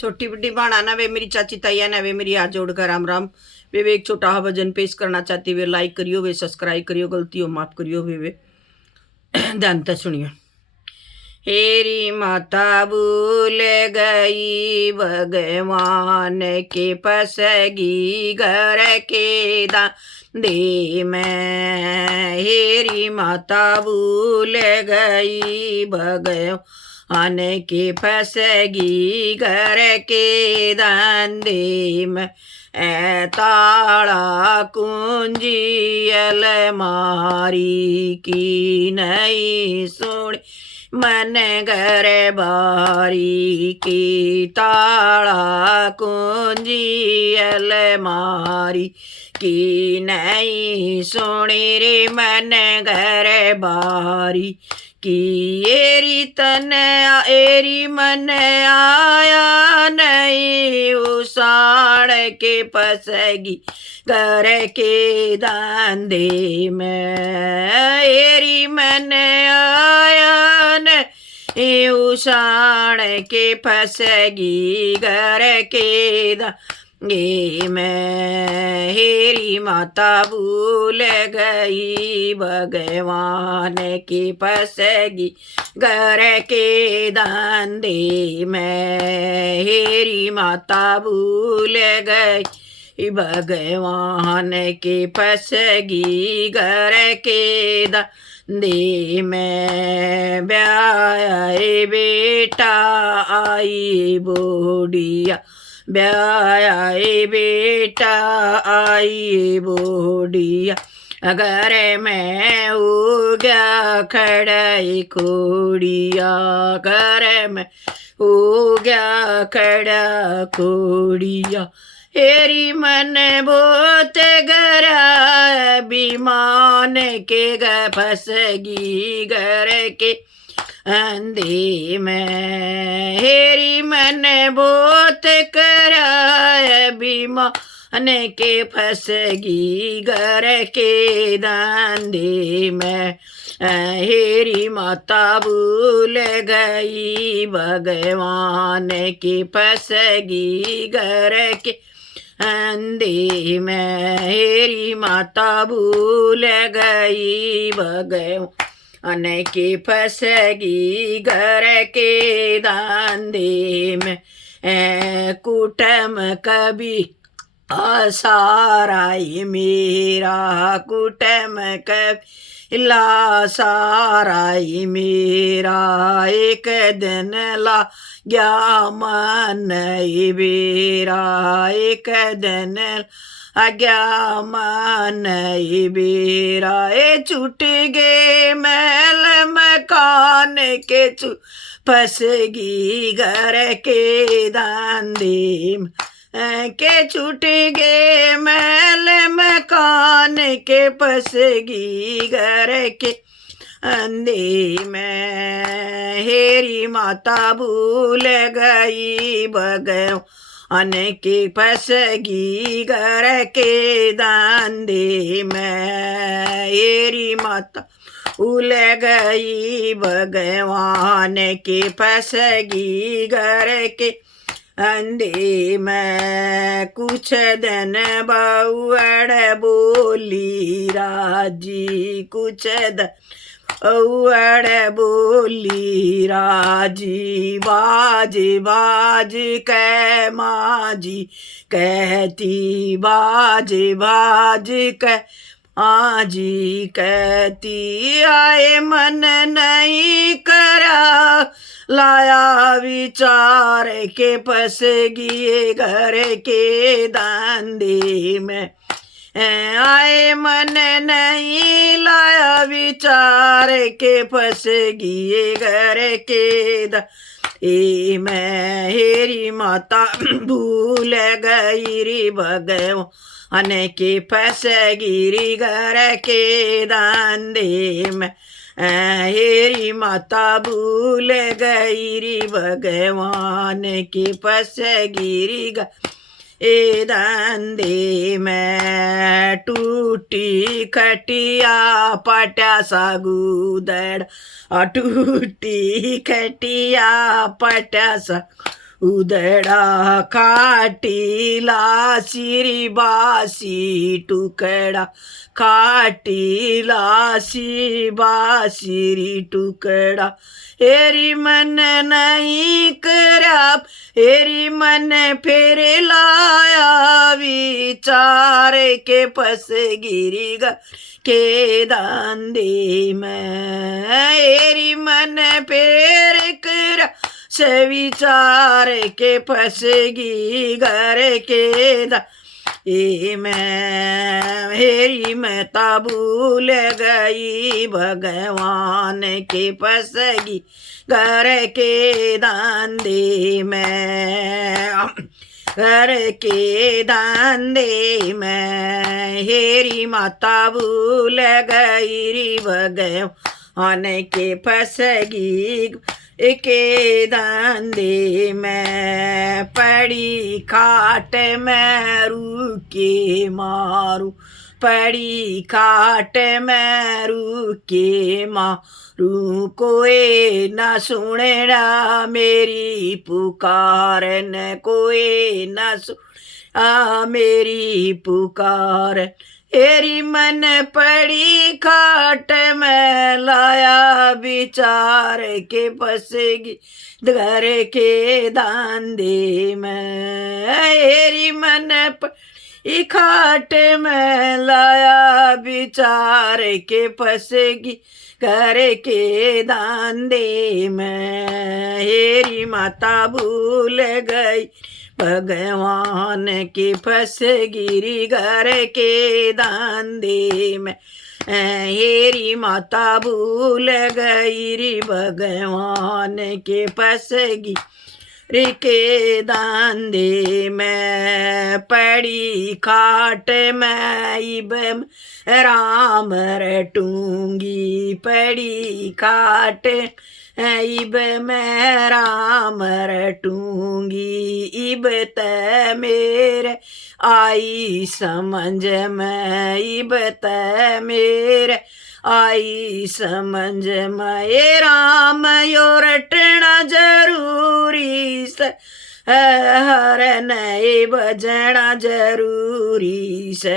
छोटी बड़ी बाणा ना वे मेरी चाची ताइया ना वे मेरी हाथ जोड़कर राम राम। वे एक छोटा हा भजन पेश करना चाहती वे लाइक करियो वे सब्सक्राइब करियो गलती हो माफ करियो वे ध्यान से सुनियो। हेरी माता भूल गई भगवान के पसगी घर के दे में। हेरी माता भूल गई भगवान के फसगी घर के धंधे में। ताला कुंजी अलमारी की नहीं सुनी मन घर बारी की। ताला कुंजी अलमारी की नहीं सुनी रे मन घर बारी की। एरी मन आया नहीं उसाड़ के पसगी घर के धंधे में। एरी मन आया नहीं उसाड़ के फसगी घर के धंधे में। हेरी माता भूल गई भगवान की फसगी घर के धंधे में। हेरी माता भूल गई भगवान की फसगी घर के धंधे में। ब्याए बेटा आई बोडिया ब्याए बेटा आई बोडिया। घर में हो गया खड़ाई खोड़िया घर में हो गया खड़ा खोड़िया। हेरी मन बहुत गरा बीमान के फसगी घर के अंधे में। हेरी मन बहुत कराय बीमान के फसगी घर के धंधे में। हेरी माता भूल गई भगवान की फसगी घर के अंधे में। हेरी माता भूल गई भगवान की फसगी घर के धंधे में। कुटम कभी आसाराई मेरा कुटम कभी लासाराई मेरा। एक दिन ला गया मन बेरा एक दिन गया मन बेरा। छूट गे मैल मकान के फसगी घर के धंधे के। छूट गे मैल मकान के फसगी घर के अंधे में। हेरी माता भूल गई भगवान की फसगी घर के धंधे में। हेरी माता भूल गई भगवान की फसगी घर के अंधे में। कुछ दिन बहुअड़ बोली राजी कुछ दिन बहुअड़ बोली राजी। बाज बाज कै माजी कहती बाज बाज कै आजी कहती। आए मन नहीं करा लाया विचार के फसगी घर के धंधे में। आए मन नहीं लाया विचार के फसगी घर के धंधे में। हेरी माता भूल गई रे भगवान के फसगी घर के धंधे में। हेरी माता भूल गई रे भगवान के फसगी घर ए धंधे में। टूटी खटिया पटा सागूदड़ टूटी खटिया पटा सा उदड़ा काटीला सिरी बासी टुकड़ा काटीला सी बासिरी टुकड़ा हेरी मन नहीं करा हेरी मन फिर लाया विचार के पस गिरी के दांदे में हेरी मन फिर करा से विचार के फसगी घर के दा मैं हेरी मैं भूल गई भगवान के फसगी घर के दांदे में घर के दांदे में हेरी माता भूल गई री भगवान के फसगी के दांदे में पड़ी खाट में रूके मारू पड़ी खाट में रूके मारू कोई न सुनेना मेरी पुकार न कोई न सुना मेरी पुकार हेरी मन पड़ी खाट में लाया विचार के फसेगी घर के दांदे में हेरी मन पड़ी खाट में लाया विचार के फसेगी घर के दांदे में हेरी माता भूल गई भगवान की फस गिरी घर के दांदे में हेरी माता भूल गई री भगवान के फस गिरी के दांदे में पड़ी खाट में इब राम रटूंगी पड़ी खाट इब मैं राम रटूंगी इब त मेरे आई समझ में इब त मेरे आई समझ में राम यो रटना जरूरी से हर नए बजना जरूरी से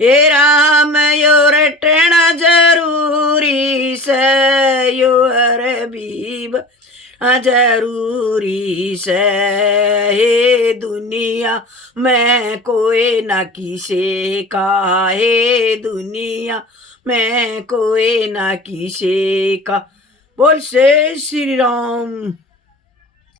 हे राम यो रटना जरूरी से यो अरबीब जरूरी से हे दुनिया में कोई न किसे का हे दुनिया में कोई न किसे का बोल से श्री राम।